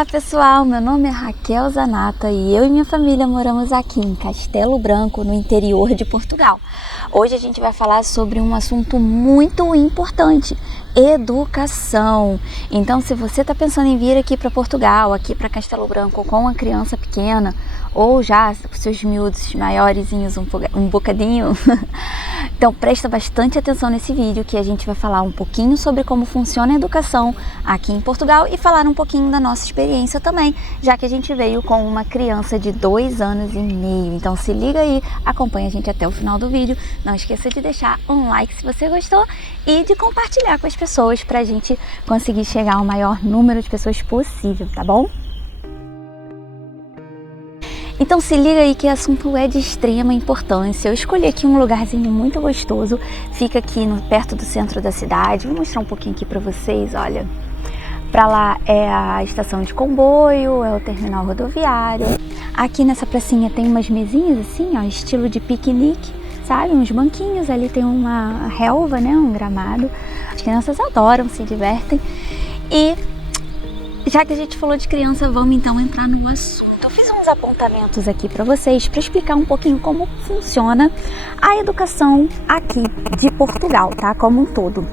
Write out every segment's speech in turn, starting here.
Olá pessoal, meu nome é Raquel Zanata e eu e minha família moramos aqui em Castelo Branco, no interior de Portugal. Hoje a gente vai falar sobre um assunto muito importante, educação. Então, se você está pensando em vir aqui para Portugal, aqui para Castelo Branco com uma criança pequena, ou já com seus miúdos maiorzinhos um bocadinho, então presta bastante atenção nesse vídeo que a gente vai falar um pouquinho sobre como funciona a educação aqui em Portugal e falar um pouquinho da nossa experiência também, já que a gente veio com uma criança de 2 anos e meio. Então se liga aí, acompanha a gente até o final do vídeo, não esqueça de deixar um like se você gostou e de compartilhar com as pessoas para a gente conseguir chegar ao maior número de pessoas possível, tá bom? Então se liga aí que o assunto é de extrema importância. Eu escolhi aqui um lugarzinho muito gostoso, fica aqui perto do centro da cidade. Vou mostrar um pouquinho aqui para vocês, olha. Para lá é a estação de comboio, é o terminal rodoviário. Aqui nessa pracinha tem umas mesinhas assim, ó, estilo de piquenique, sabe? Uns banquinhos, ali tem uma relva, né, um gramado. As crianças adoram, se divertem. E já que a gente falou de criança, vamos então entrar no assunto. Eu fiz uns apontamentos aqui para vocês para explicar um pouquinho como funciona a educação aqui de Portugal, tá? Como um todo.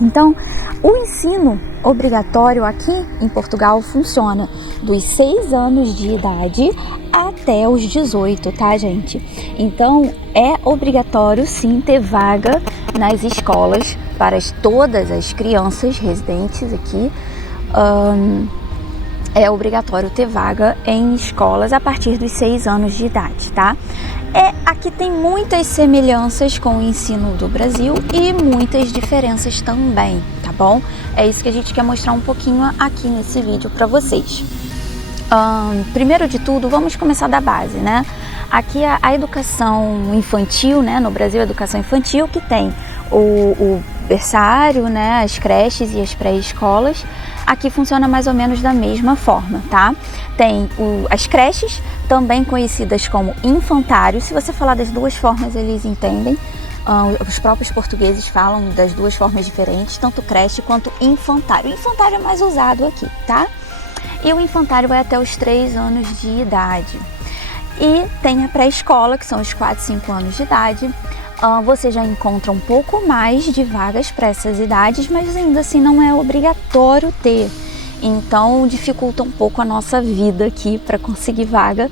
Então, o ensino obrigatório aqui em Portugal funciona dos 6 anos de idade até os 18, tá, gente? Então, é obrigatório sim ter vaga nas escolas para todas as crianças residentes aqui. É obrigatório ter vaga em escolas a partir dos 6 anos de idade, tá? Aqui tem muitas semelhanças com o ensino do Brasil e muitas diferenças também, tá bom? É isso que a gente quer mostrar um pouquinho aqui nesse vídeo para vocês. Primeiro de tudo, vamos começar da base, né? Aqui a educação infantil, né? No Brasil, a educação infantil que tem o berçário, né? As creches e as pré-escolas. Aqui funciona mais ou menos da mesma forma, tá? Tem as creches, também conhecidas como infantário. Se você falar das duas formas, eles entendem. Os próprios portugueses falam das duas formas diferentes, tanto creche quanto infantário. O infantário é mais usado aqui, tá? E o infantário vai até os 3 anos de idade. E tem a pré-escola, que são os 4, 5 anos de idade. Você já encontra um pouco mais de vagas para essas idades, mas ainda assim não é obrigatório ter. Então dificulta um pouco a nossa vida aqui para conseguir vaga.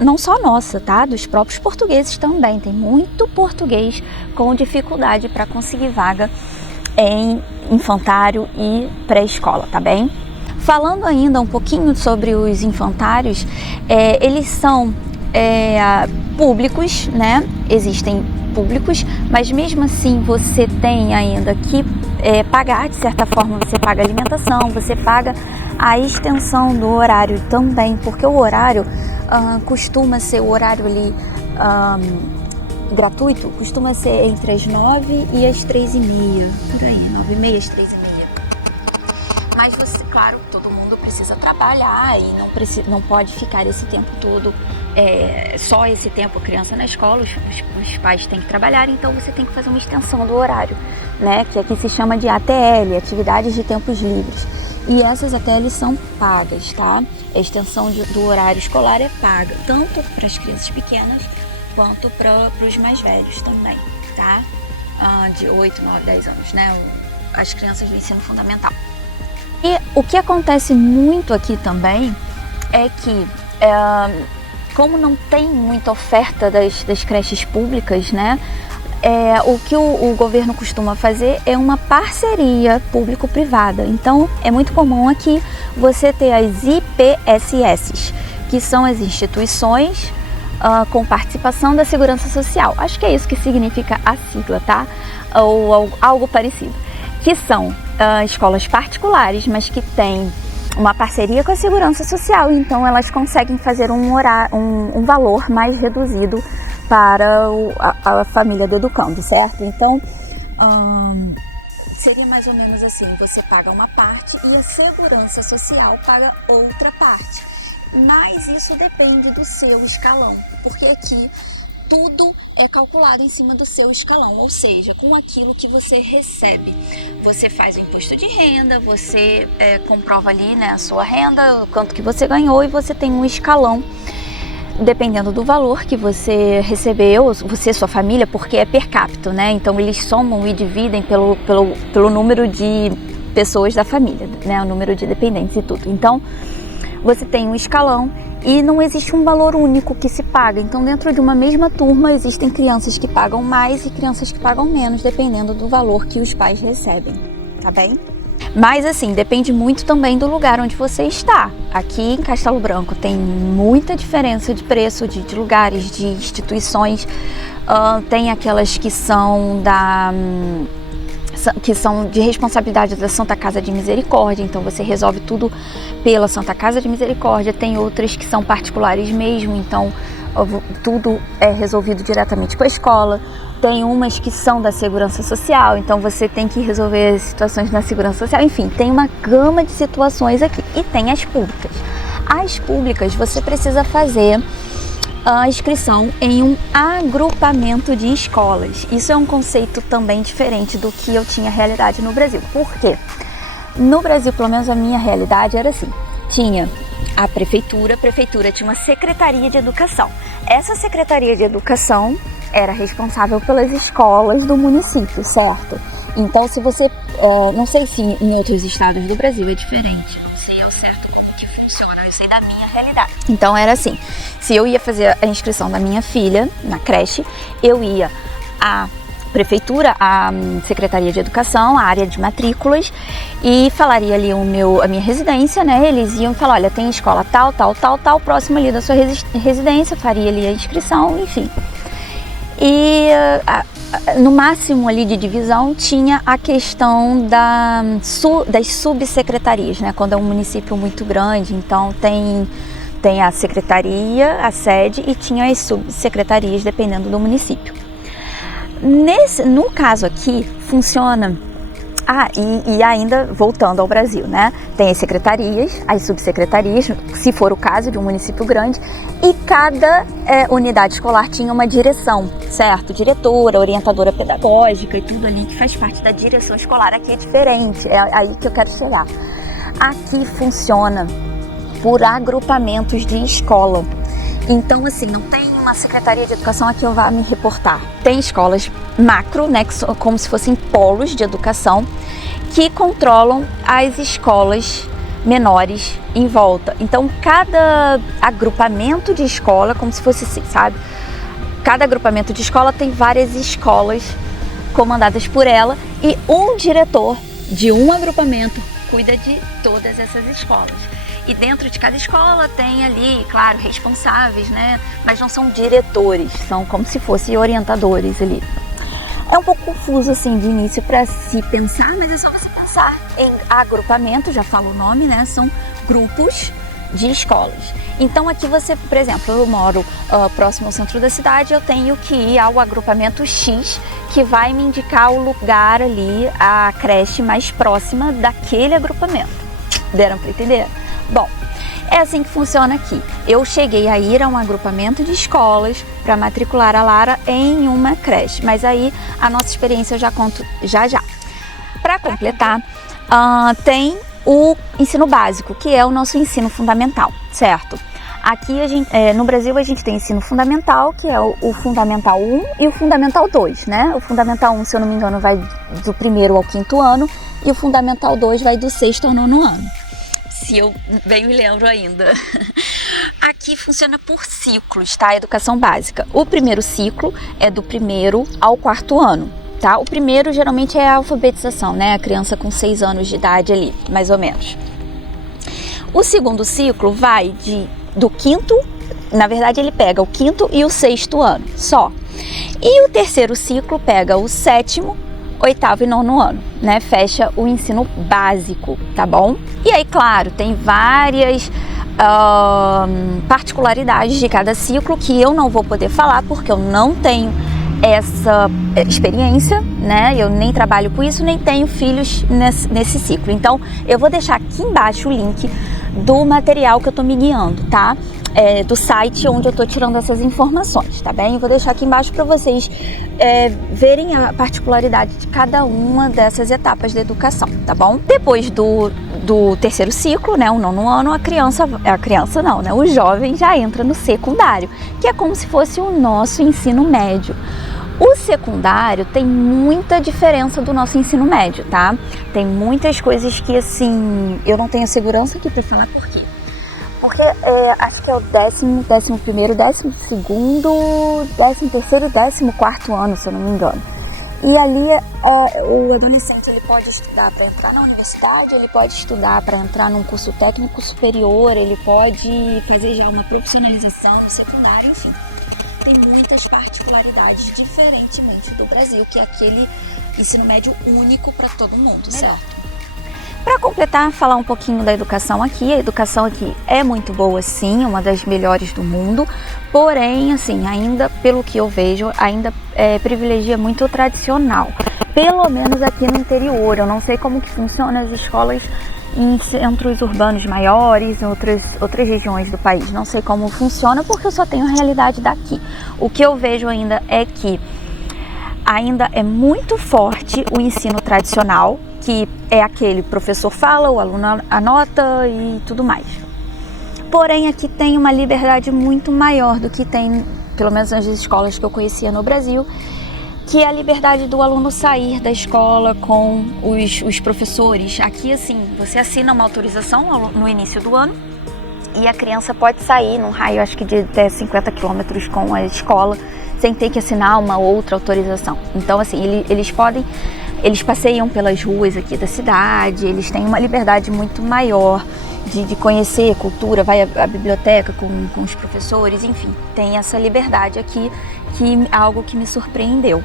Não só nossa, tá? Dos próprios portugueses também. Tem muito português com dificuldade para conseguir vaga em infantário e pré-escola, tá bem? Falando ainda um pouquinho sobre os infantários, eles são públicos, né? Existem públicos, mas mesmo assim você tem ainda que pagar, de certa forma você paga alimentação, você paga a extensão do horário também, porque o horário costuma ser o horário ali gratuito, costuma ser entre as 9 e as 3h30, por aí, 9h30 às 3h30. Mas você, claro, todo mundo precisa trabalhar e não pode ficar esse tempo todo, só esse tempo a criança na escola, os pais têm que trabalhar, então você tem que fazer uma extensão do horário, né? Que aqui se chama de ATL, Atividades de Tempos Livres. E essas ATLs são pagas, tá? A extensão do horário escolar é paga, tanto para as crianças pequenas quanto para os mais velhos também, tá? De 8, 9, 10 anos, né? As crianças do ensino fundamental. E o que acontece muito aqui também é que, como não tem muita oferta das creches públicas, né, o que o governo costuma fazer é uma parceria público-privada. Então, é muito comum aqui você ter as IPSS, que são as instituições com participação da Segurança Social. Acho que é isso que significa a sigla, tá? Ou algo parecido. Que são escolas particulares, mas que têm uma parceria com a Segurança Social, então elas conseguem fazer um valor mais reduzido para a família do educando, certo? Então, seria mais ou menos assim, você paga uma parte e a Segurança Social paga outra parte. Mas isso depende do seu escalão, porque aqui tudo é calculado em cima do seu escalão, ou seja, com aquilo que você recebe. Você faz o imposto de renda, você comprova ali, né, a sua renda, o quanto que você ganhou, e você tem um escalão, dependendo do valor que você recebeu, você e sua família, porque é per capita, né? Então eles somam e dividem pelo número de pessoas da família, né? O número de dependentes e tudo. Então você tem um escalão e não existe um valor único que se paga. Então, dentro de uma mesma turma, existem crianças que pagam mais e crianças que pagam menos, dependendo do valor que os pais recebem, tá bem? Mas, assim, depende muito também do lugar onde você está. Aqui em Castelo Branco tem muita diferença de preço, de lugares, de instituições. Tem aquelas que são de responsabilidade da Santa Casa de Misericórdia, então você resolve tudo pela Santa Casa de Misericórdia. Tem outras que são particulares mesmo, então tudo é resolvido diretamente com a escola. Tem umas que são da Segurança Social, então você tem que resolver situações na Segurança Social. Enfim, tem uma gama de situações aqui. E tem as públicas. As públicas você precisa fazer a inscrição em um agrupamento de escolas. Isso é um conceito também diferente do que eu tinha realidade no Brasil. Por quê? No Brasil, pelo menos a minha realidade era assim: tinha a prefeitura tinha uma secretaria de educação. Essa secretaria de educação era responsável pelas escolas do município, certo? Então, se você, não sei se em outros estados do Brasil é diferente, não sei ao certo como que funciona, eu sei da minha realidade. Então era assim: se eu ia fazer a inscrição da minha filha na creche, eu ia à prefeitura, à secretaria de educação, à área de matrículas, e falaria ali a minha residência, né? Eles iam falar: olha, tem escola tal, próximo ali da sua residência, faria ali a inscrição, enfim. E no máximo ali de divisão tinha a questão das subsecretarias, né? Quando é um município muito grande, então tem a secretaria, a sede, e tinha as subsecretarias dependendo do município. No caso aqui, funciona... e ainda voltando ao Brasil, né? Tem as secretarias, as subsecretarias, se for o caso de um município grande, e cada unidade escolar tinha uma direção, certo? Diretora, orientadora pedagógica e tudo ali que faz parte da direção escolar. Aqui é diferente, é aí que eu quero chegar. Aqui funciona por agrupamentos de escola. Então, assim, não tem uma secretaria de educação a que eu vá me reportar. Tem escolas macro, né, que são como se fossem polos de educação, que controlam as escolas menores em volta. Então, cada agrupamento de escola, como se fosse assim, sabe? Cada agrupamento de escola tem várias escolas comandadas por ela, e um diretor de um agrupamento cuida de todas essas escolas. E dentro de cada escola tem ali, claro, responsáveis, né? Mas não são diretores, são como se fossem orientadores ali. É um pouco confuso assim de início para se pensar, mas é só você pensar em agrupamento, já fala o nome, né? São grupos de escolas. Então aqui você, por exemplo, eu moro próximo ao centro da cidade, eu tenho que ir ao agrupamento X, que vai me indicar o lugar ali, a creche mais próxima daquele agrupamento. Deram para entender? Bom, é assim que funciona aqui. Eu cheguei a ir a um agrupamento de escolas para matricular a Lara em uma creche, mas aí a nossa experiência eu já conto já. Para completar, tem o ensino básico, que é o nosso ensino fundamental, certo? Aqui no Brasil a gente tem ensino fundamental, que é o Fundamental 1 e o Fundamental 2, né? O Fundamental 1, se eu não me engano, vai do 1º ao 5º ano, e o Fundamental 2 vai do 6º ao 9º ano. Se eu bem me lembro ainda. Aqui funciona por ciclos, tá? A educação básica. O primeiro ciclo é do 1º ao 4º ano, tá? O primeiro geralmente é a alfabetização, né? A criança com 6 anos de idade ali, mais ou menos. O segundo ciclo vai do 5º, na verdade ele pega o 5º e o 6º ano, só. E o terceiro ciclo pega o 7º, 8º e 9º ano, né? Fecha o ensino básico, tá bom? E aí, claro, tem várias particularidades de cada ciclo que eu não vou poder falar porque eu não tenho essa experiência, né? Eu nem trabalho com isso, nem tenho filhos nesse ciclo. Então, eu vou deixar aqui embaixo o link do material que eu tô me guiando, tá? do site onde eu tô tirando essas informações, tá bem? Eu vou deixar aqui embaixo para vocês verem a particularidade de cada uma dessas etapas da educação, tá bom? Depois do terceiro ciclo, né, o 9º ano, o jovem já entra no secundário, que é como se fosse o nosso ensino médio. O secundário tem muita diferença do nosso ensino médio, tá? Tem muitas coisas que, assim, eu não tenho segurança aqui para falar por quê. Porque acho que é o 10º, 11º, 12º, 13º, 14º ano, se eu não me engano. E ali o adolescente ele pode estudar para entrar na universidade, ele pode estudar para entrar num curso técnico superior, ele pode fazer já uma profissionalização no secundário, enfim. Tem muitas particularidades, diferentemente do Brasil, que é aquele ensino médio único para todo mundo, certo? Para completar, falar um pouquinho da educação aqui. A educação aqui é muito boa, sim, uma das melhores do mundo, porém, assim, ainda, pelo que eu vejo, ainda privilegia muito o tradicional, pelo menos aqui no interior. Eu não sei como que funciona as escolas em centros urbanos maiores, em outras regiões do país. Não sei como funciona porque eu só tenho a realidade daqui. O que eu vejo ainda é que ainda é muito forte o ensino tradicional, que é aquele professor fala, o aluno anota e tudo mais. Porém, aqui tem uma liberdade muito maior do que tem, pelo menos nas escolas que eu conhecia no Brasil, que é a liberdade do aluno sair da escola com os professores. Aqui, assim, você assina uma autorização no início do ano e a criança pode sair num raio, acho que de até 50 quilômetros com a escola, sem ter que assinar uma outra autorização. Então, assim, eles passeiam pelas ruas aqui da cidade, eles têm uma liberdade muito maior de conhecer cultura, vai à biblioteca com os professores, enfim, tem essa liberdade aqui, que é algo que me surpreendeu.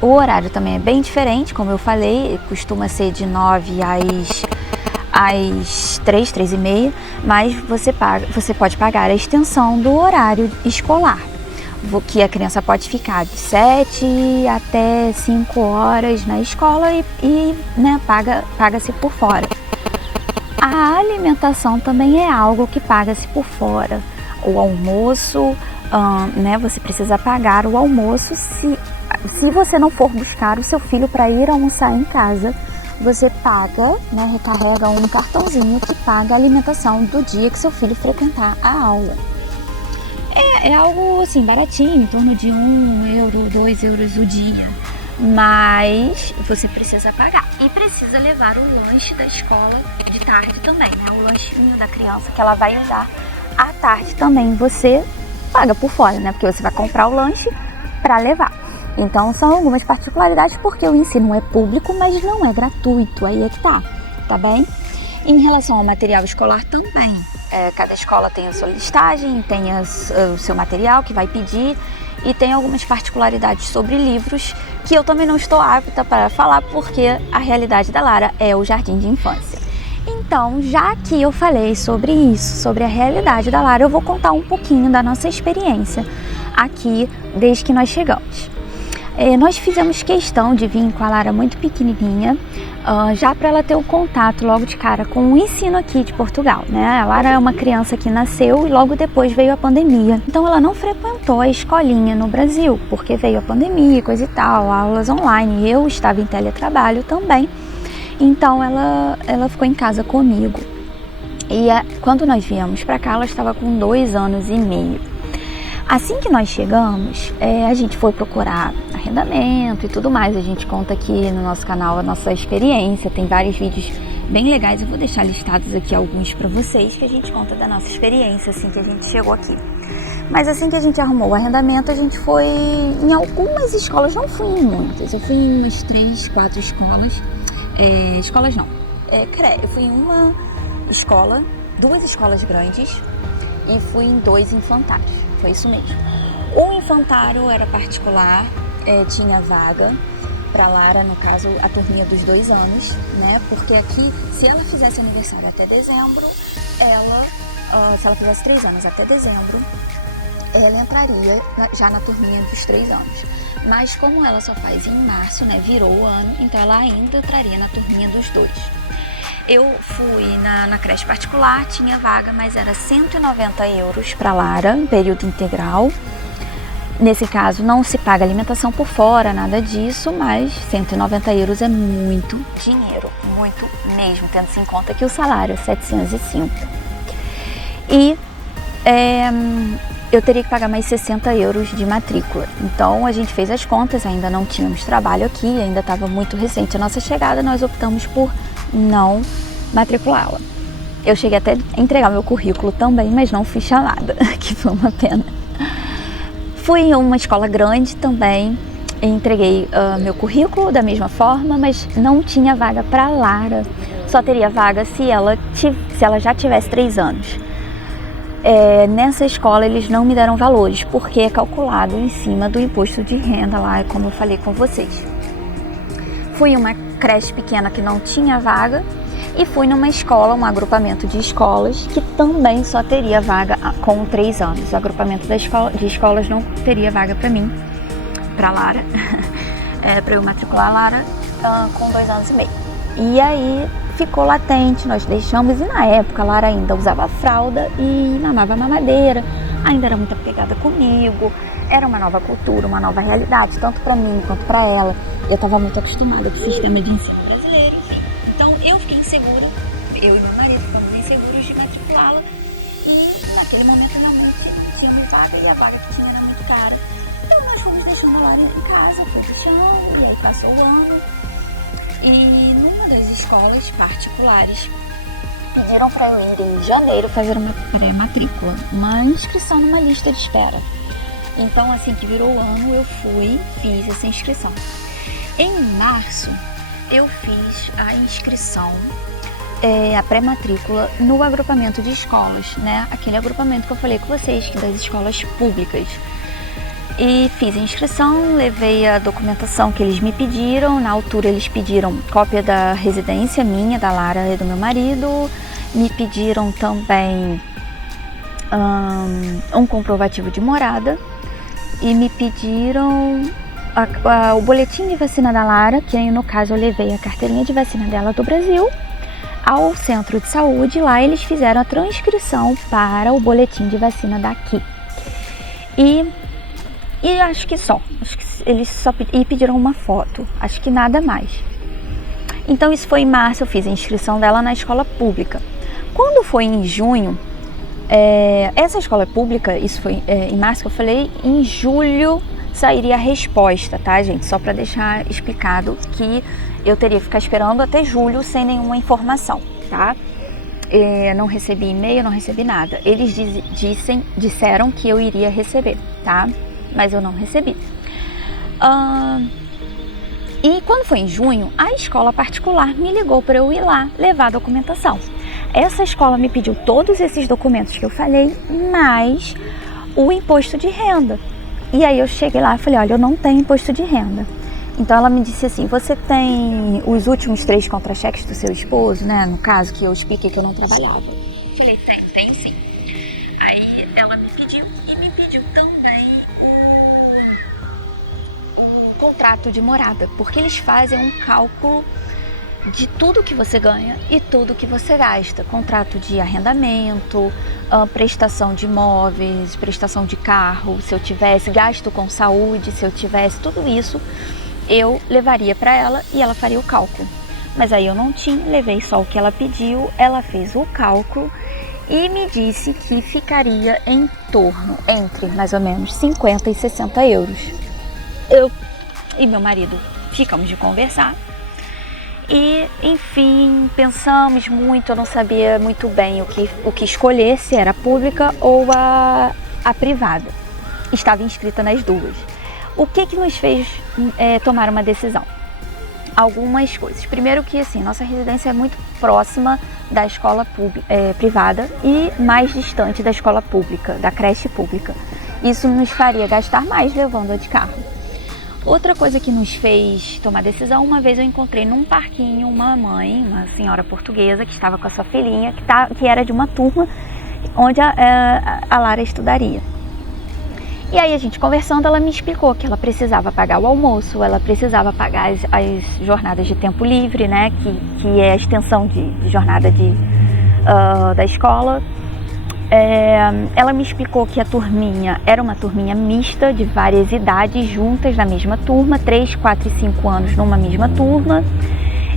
O horário também é bem diferente, como eu falei, costuma ser de 9 às 3h30, mas você pode pagar a extensão do horário escolar, que a criança pode ficar de 7 até 5 horas na escola e né, paga-se por fora. A alimentação também é algo que paga-se por fora. O almoço, né, você precisa pagar o almoço se você não for buscar o seu filho para ir almoçar em casa. Você paga, né, recarrega um cartãozinho que paga a alimentação do dia que seu filho frequentar a aula. É algo assim baratinho, em torno de 1 euro, 2 euros o dia, mas você precisa pagar e precisa levar o lanche da escola de tarde também, né? O lanchinho da criança que ela vai usar à tarde também você paga por fora, né? Porque você vai comprar o lanche para levar. Então são algumas particularidades porque o ensino é público, mas não é gratuito, aí é que tá bem? Em relação ao material escolar também. Cada escola tem a sua listagem, tem o seu material que vai pedir e tem algumas particularidades sobre livros que eu também não estou apta para falar porque a realidade da Lara é o jardim de infância. Então, já que eu falei sobre isso, sobre a realidade da Lara, eu vou contar um pouquinho da nossa experiência aqui desde que nós chegamos. Nós fizemos questão de vir com a Lara muito pequenininha, já para ela ter o contato logo de cara com o ensino aqui de Portugal, né? A Lara é uma criança que nasceu e logo depois veio a pandemia. Então ela não frequentou a escolinha no Brasil, porque veio a pandemia, coisa e tal, aulas online. Eu estava em teletrabalho também, então ela ficou em casa comigo. E quando nós viemos para cá, ela estava com 2 anos e meio. Assim que nós chegamos, a gente foi procurar arrendamento e tudo mais. A gente conta aqui no nosso canal a nossa experiência, tem vários vídeos bem legais. Eu vou deixar listados aqui alguns para vocês, que a gente conta da nossa experiência assim que a gente chegou aqui. Mas assim que a gente arrumou o arrendamento, a gente foi em algumas escolas, não fui em muitas. Eu fui em umas 3, 4 escolas. Escolas não. Eu fui em uma escola, 2 escolas grandes e fui em 2 infantários. Foi isso mesmo. O infantário era particular, tinha vaga para Lara, no caso, a turminha dos 2 anos, né? Porque aqui, se ela fizesse aniversário até dezembro, se ela fizesse 3 anos até dezembro, ela entraria já na turminha dos 3 anos. Mas como ela só faz em março, né? Virou o ano, então ela ainda entraria na turminha dos 2. Eu fui na creche particular, tinha vaga, mas era 190 euros para Lara, em período integral. Nesse caso, não se paga alimentação por fora, nada disso, mas 190 euros é muito dinheiro, muito mesmo, tendo-se em conta que o salário é 705. E eu teria que pagar mais 60 euros de matrícula. Então, a gente fez as contas, ainda não tínhamos trabalho aqui, ainda estava muito recente a nossa chegada, nós optamos por não matriculá-la. Eu cheguei até a entregar meu currículo também, mas não fui chamada, que foi uma pena. Fui em uma escola grande também, entreguei meu currículo da mesma forma, mas não tinha vaga para Lara. Só teria vaga se ela já tivesse 3 anos. Nessa escola eles não me deram valores, porque é calculado em cima do imposto de renda lá, como eu falei com vocês. Fui em uma creche pequena que não tinha vaga e fui numa escola, um agrupamento de escolas que também só teria vaga com 3 anos. O agrupamento de escolas não teria vaga para mim, para Lara, para eu matricular a Lara com 2 anos e meio. E aí ficou latente, nós deixamos, e na época a Lara ainda usava fralda e mamava mamadeira, ainda era muito apegada comigo, era uma nova cultura, uma nova realidade, tanto para mim quanto para ela. Eu estava muito acostumada com o sistema de ensino brasileiro, enfim. Então eu fiquei insegura, eu e meu marido ficamos inseguros de matriculá-la, e naquele momento realmente tínhamos vaga e a vaga que tinha era muito cara. Então nós fomos deixando a Lara em casa, foi deixando, e aí passou o ano. E numa das escolas particulares pediram para eu ir em janeiro fazer uma pré-matrícula, uma inscrição numa lista de espera. Então assim que virou o ano eu fiz essa inscrição. Em março eu fiz a inscrição, a pré-matrícula no agrupamento de escolas, né? Aquele agrupamento que eu falei com vocês, que das escolas públicas. E fiz a inscrição, levei a documentação que eles me pediram. Na altura eles pediram cópia da residência minha, da Lara e do meu marido. Me pediram também um comprovativo de morada. E me pediram o boletim de vacina da Lara, que aí no caso eu levei a carteirinha de vacina dela do Brasil ao centro de saúde. Lá eles fizeram a transcrição para o boletim de vacina daqui. E acho que eles só pediram uma foto, acho que nada mais. Então isso foi em março, eu fiz a inscrição dela na escola pública. Quando foi em junho, essa escola pública, isso foi em março que eu falei, em julho sairia a resposta, tá, gente? Só para deixar explicado que eu teria que ficar esperando até julho sem nenhuma informação, tá? Não recebi e-mail, não recebi nada. Eles disseram que eu iria receber, tá? Mas eu não recebi. E quando foi em junho, a escola particular me ligou para eu ir lá levar a documentação. Essa escola me pediu todos esses documentos que eu falei, mais o imposto de renda. E aí eu cheguei lá e falei, olha, eu não tenho imposto de renda. Então ela me disse assim, você tem os últimos 3 contra-cheques do seu esposo, né? No caso que eu expliquei que eu não trabalhava. Falei, tenho sim. Aí ela me pediu também o contrato de morada, porque eles fazem um cálculo de tudo que você ganha e tudo que você gasta. Contrato de arrendamento, prestação de imóveis, prestação de carro, se eu tivesse gasto com saúde, se eu tivesse tudo isso, eu levaria para ela e ela faria o cálculo. Mas aí eu não tinha, levei só o que ela pediu, ela fez o cálculo e me disse que ficaria em torno, entre mais ou menos 50 e 60 euros. Eu e meu marido ficamos de conversar e, enfim, pensamos muito, eu não sabia muito bem o que escolher, se era a pública ou a privada. Estava inscrita nas duas. O que nos fez tomar uma decisão? Algumas coisas. Primeiro que, assim, nossa residência é muito próxima da escola privada e mais distante da escola pública, da creche pública. Isso nos faria gastar mais levando-a de carro. Outra coisa que nos fez tomar decisão, uma vez eu encontrei num parquinho uma senhora portuguesa que estava com a sua filhinha, que era de uma turma onde a Lara estudaria. E aí a gente conversando, ela me explicou que ela precisava pagar o almoço, ela precisava pagar as jornadas de tempo livre, né, que é a extensão de jornada da escola. Ela me explicou que a turminha era uma turminha mista de várias idades juntas na mesma turma, 3, 4 e 5 anos numa mesma turma.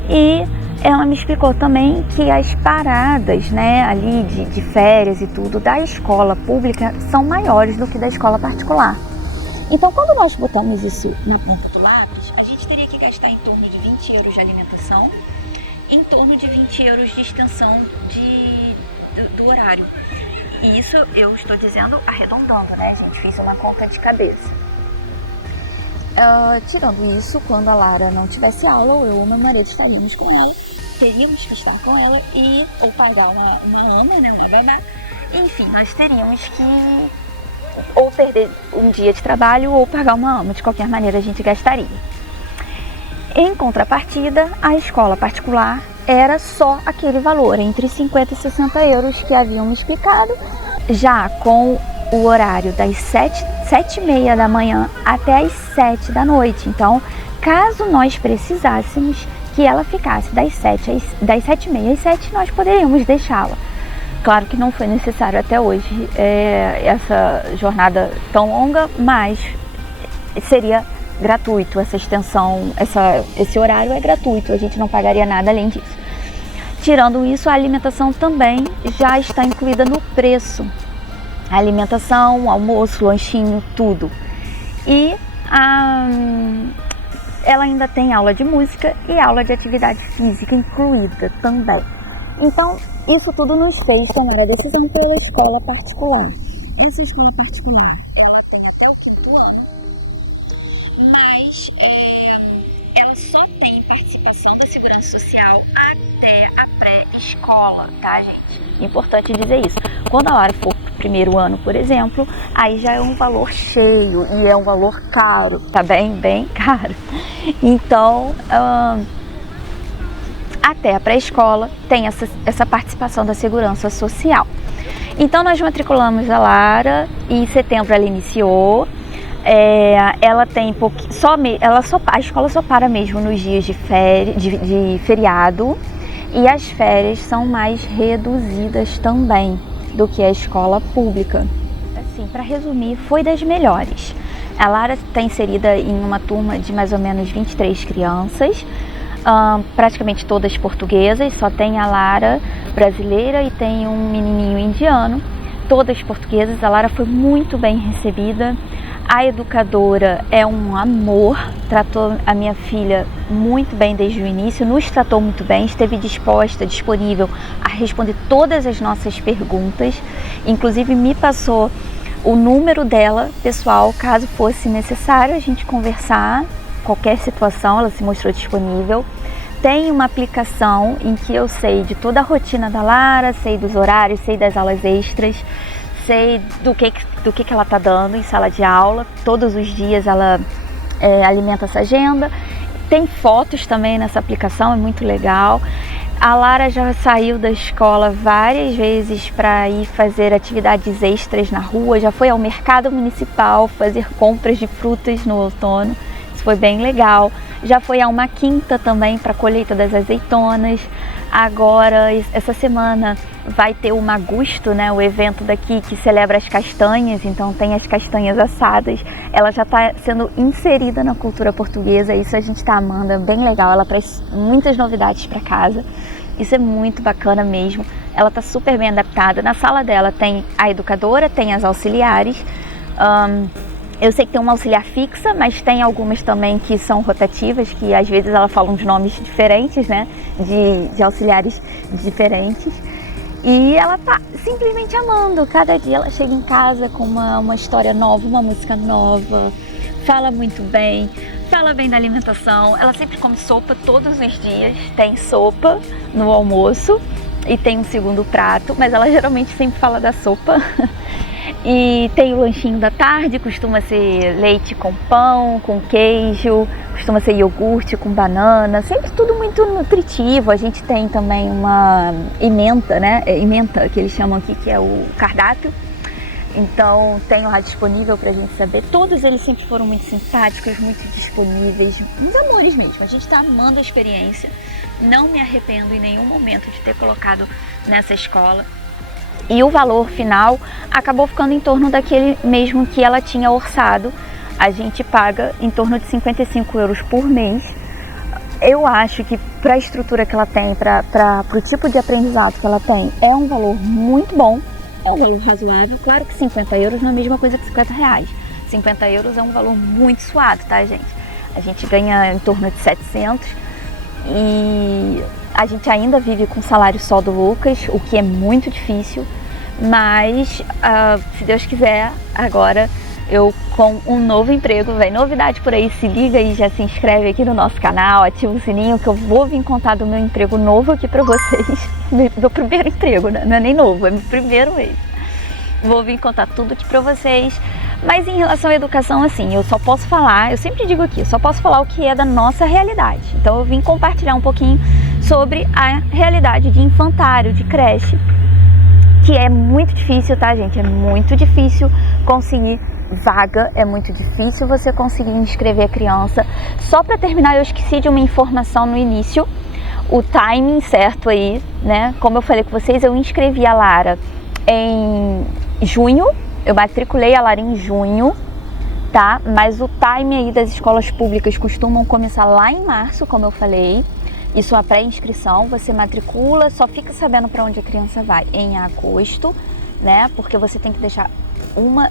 E ela me explicou também que as paradas, né, ali de férias e tudo da escola pública são maiores do que da escola particular. Então, quando nós botamos isso na ponta do lápis, a gente teria que gastar em torno de 20 euros de alimentação, em torno de 20 euros de extensão do horário. E isso eu estou dizendo arredondando, né, gente? Fiz uma conta de cabeça. Tirando isso, quando a Lara não tivesse aula, eu ou meu marido estaríamos com ela, teríamos que estar com ela ou pagar uma ama, né, uma babá. Enfim, nós teríamos que ou perder um dia de trabalho ou pagar uma ama. De qualquer maneira, a gente gastaria. Em contrapartida, a escola particular era só aquele valor, entre 50 e 60 euros que haviam me explicado, já com o horário das 7h30 da manhã até as 7 da noite. Então, caso nós precisássemos que ela ficasse das 7h30 às 7, nós poderíamos deixá-la. Claro que não foi necessário até hoje essa jornada tão longa, mas seria gratuito essa extensão, esse horário é gratuito, a gente não pagaria nada além disso. Tirando isso, a alimentação também já está incluída no preço. A alimentação, almoço, lanchinho, tudo. E ela ainda tem aula de música e aula de atividade física incluída também. Então, isso tudo nos fez tomar a decisão pela escola particular. Essa escola particular, ela tem até o 5º ano, mas ela só tem participação da Segurança Social até a pré-escola, tá, gente? Importante dizer isso. Quando a Lara for pro 1º ano, por exemplo, aí já é um valor cheio e é um valor caro, tá bem caro. Então, até a pré-escola tem essa participação da Segurança Social. Então, nós matriculamos a Lara e em setembro ela iniciou. Ela tem a escola só para mesmo nos dias de feriado, e as férias são mais reduzidas também do que a escola pública. Assim, para resumir, foi das melhores. A Lara está inserida em uma turma de mais ou menos 23 crianças, praticamente todas portuguesas, só tem a Lara brasileira e tem um menininho indiano, todas portuguesas. A Lara foi muito bem recebida. A educadora é um amor, tratou a minha filha muito bem desde o início, nos tratou muito bem, esteve disponível a responder todas as nossas perguntas, inclusive me passou o número dela, pessoal, caso fosse necessário a gente conversar, qualquer situação, ela se mostrou disponível. Tem uma aplicação em que eu sei de toda a rotina da Lara, sei dos horários, sei das aulas extras, sei do que ela está dando em sala de aula. Todos os dias ela alimenta essa agenda. Tem fotos também nessa aplicação, é muito legal. A Lara já saiu da escola várias vezes para ir fazer atividades extras na rua, já foi ao mercado municipal fazer compras de frutas no outono, isso foi bem legal. Já foi a uma quinta também para a colheita das azeitonas. Agora, essa semana vai ter o Magusto, né, o evento daqui que celebra as castanhas, então tem as castanhas assadas. Ela já está sendo inserida na cultura portuguesa, isso a gente está amando, é bem legal. Ela traz muitas novidades para casa, isso é muito bacana mesmo. Ela está super bem adaptada. Na sala dela tem a educadora, tem as auxiliares. Eu sei que tem uma auxiliar fixa, mas tem algumas também que são rotativas, que às vezes ela fala uns nomes diferentes, né, de auxiliares diferentes. E ela tá simplesmente amando. Cada dia ela chega em casa com uma história nova, uma música nova, fala muito bem, fala bem da alimentação. Ela sempre come sopa todos os dias, tem sopa no almoço e tem um segundo prato, mas ela geralmente sempre fala da sopa. E tem o lanchinho da tarde, costuma ser leite com pão, com queijo, costuma ser iogurte com banana, sempre tudo muito nutritivo. A gente tem também uma ementa, né? Ementa, que eles chamam aqui, que é o cardápio. Então tenho lá disponível pra gente saber. Todos eles sempre foram muito simpáticos, muito disponíveis, uns amores mesmo. A gente tá amando a experiência. Não me arrependo em nenhum momento de ter colocado nessa escola. E o valor final acabou ficando em torno daquele mesmo que ela tinha orçado. A gente paga em torno de 55 euros por mês. Eu acho que para a estrutura que ela tem, para o tipo de aprendizado que ela tem, é um valor muito bom, é um valor razoável. Claro que 50 euros não é a mesma coisa que 50 reais. 50 euros é um valor muito suado, tá, gente? A gente ganha em torno de 700 e a gente ainda vive com o salário só do Lucas, o que é muito difícil, mas se Deus quiser, agora eu com um novo emprego, vem novidade por aí, se liga e já se inscreve aqui no nosso canal, ativa o sininho que eu vou vir contar do meu emprego novo aqui pra vocês, meu primeiro emprego, né? Não é nem novo, é meu primeiro mês. Vou vir contar tudo aqui pra vocês, mas em relação à educação, assim, eu só posso falar, eu sempre digo aqui, eu só posso falar o que é da nossa realidade. Então eu vim compartilhar um pouquinho sobre a realidade de infantário, de creche, que é muito difícil, tá, gente? É muito difícil conseguir vaga, é muito difícil você conseguir inscrever a criança. Só para terminar, eu esqueci de uma informação no início, o timing certo aí, né? Como eu falei com vocês, eu inscrevi a Lara em junho, eu matriculei a Lara em junho, tá? Mas o timing aí das escolas públicas costumam começar lá em março, como eu falei. Isso é a pré-inscrição, você matricula, só fica sabendo para onde a criança vai em agosto, né? Porque você tem que deixar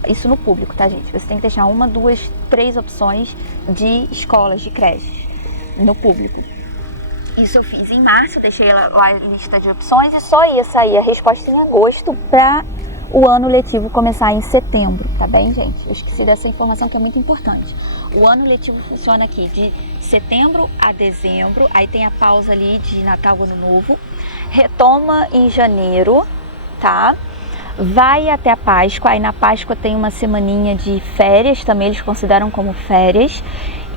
isso no público, tá, gente? Você tem que deixar 1, 2, 3 opções de escolas, de creches no público. Isso eu fiz em março, deixei lá a lista de opções e só ia sair a resposta em agosto para o ano letivo começar em setembro, tá bem, gente? Eu esqueci dessa informação que é muito importante. O ano letivo funciona aqui de setembro a dezembro, aí tem a pausa ali de Natal, Ano Novo, retoma em janeiro, tá? Vai até a Páscoa, aí na Páscoa tem uma semaninha de férias, também eles consideram como férias,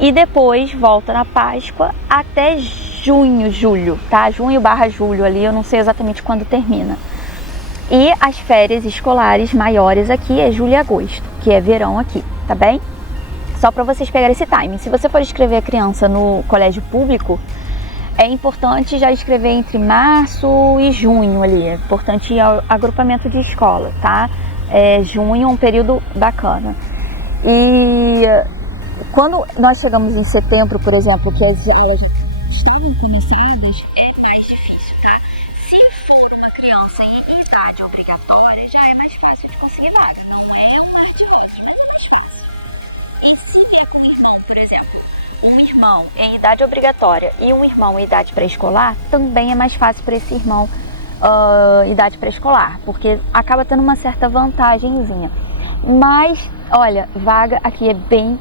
e depois volta na Páscoa até julho, tá? Junho/julho ali, eu não sei exatamente quando termina. E as férias escolares maiores aqui é julho e agosto, que é verão aqui, tá bem? Só para vocês pegarem esse timing. Se você for inscrever a criança no colégio público, é importante já escrever entre março e junho ali. É importante ir ao agrupamento de escola, tá? Junho é um período bacana. E quando nós chegamos em setembro, por exemplo, que as aulas estavam começadas, é mais difícil, tá? Se for uma criança em idade obrigatória, já é mais fácil de conseguir vaga. Não é um hard rock, mas é mais fácil. E se vier com um irmão, por exemplo, um irmão em idade obrigatória e um irmão em idade pré-escolar, também é mais fácil para esse irmão idade pré-escolar, porque acaba tendo uma certa vantagenzinha. Mas, olha, vaga aqui é bem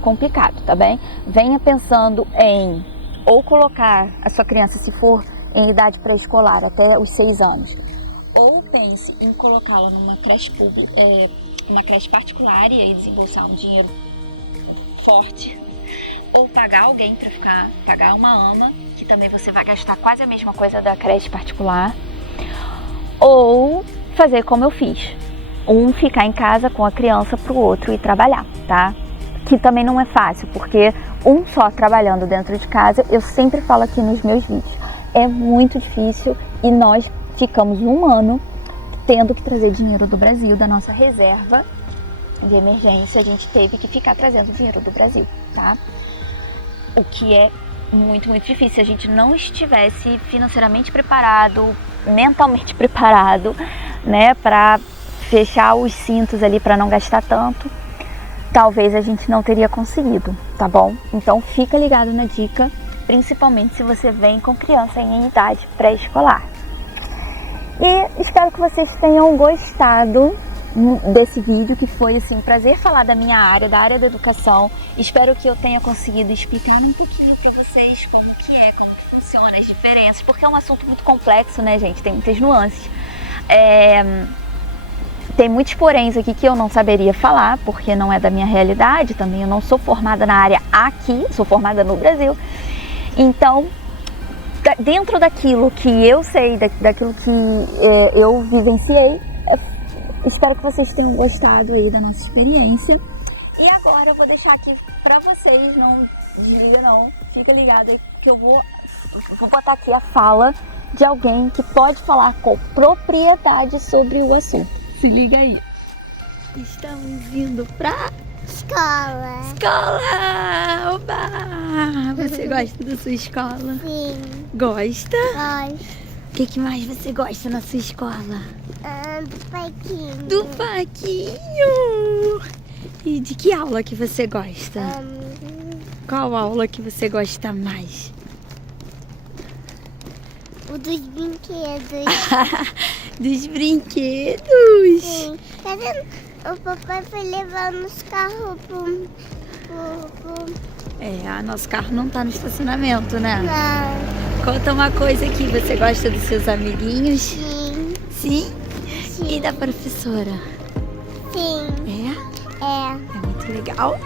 complicado, tá bem? Venha pensando em ou colocar a sua criança, se for em idade pré-escolar, até os 6 anos, ou pense em colocá-la numa creche pública, uma creche particular e aí desembolsar um dinheiro forte, ou pagar alguém para pagar uma ama, que também você vai gastar quase a mesma coisa da creche particular, ou fazer como eu fiz, ficar em casa com a criança para o outro ir trabalhar, tá? Que também não é fácil, porque só trabalhando dentro de casa, eu sempre falo aqui nos meus vídeos, é muito difícil e nós ficamos 1 ano tendo que trazer dinheiro do Brasil, da nossa reserva de emergência, a gente teve que ficar trazendo dinheiro do Brasil, tá? O que é muito difícil. Se a gente não estivesse financeiramente preparado, mentalmente preparado, né, para fechar os cintos ali para não gastar tanto, talvez a gente não teria conseguido, tá bom? Então fica ligado na dica, principalmente se você vem com criança em idade pré-escolar. E espero que vocês tenham gostado desse vídeo, que foi assim, um prazer falar da minha área, da área da educação. Espero que eu tenha conseguido explicar um pouquinho para vocês como que funciona, as diferenças, porque é um assunto muito complexo, né, gente? Tem muitas nuances. Tem muitos poréns aqui que eu não saberia falar, porque não é da minha realidade, também eu não sou formada na área aqui, sou formada no Brasil. Então, dentro daquilo que eu sei, daquilo que eu vivenciei, Espero que vocês tenham gostado aí da nossa experiência. E agora eu vou deixar aqui pra vocês, não desliga não, fica ligado aí que eu vou botar aqui a fala de alguém que pode falar com propriedade sobre o assunto. Se liga aí. Estamos indo pra Escola. escola! Oba! Você gosta da sua escola? Sim. Gosta? Gosto. O que mais você gosta na sua escola? Do parquinho. Do parquinho! E de que aula que você gosta? Qual aula que você gosta mais? O dos brinquedos. Dos brinquedos! Sim. Cadê? O papai foi levar nos carros pro... Nosso carro não tá no estacionamento, né? Não. Conta uma coisa aqui, você gosta dos seus amiguinhos? Sim. Sim? Sim. E da professora? Sim. É muito legal?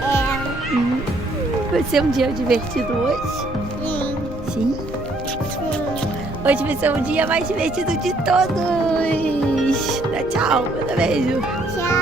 É. Vai ser um dia divertido hoje? Sim. Sim? Sim. Hoje vai ser um dia mais divertido de todos! Dá tchau, manda beijo! Tchau.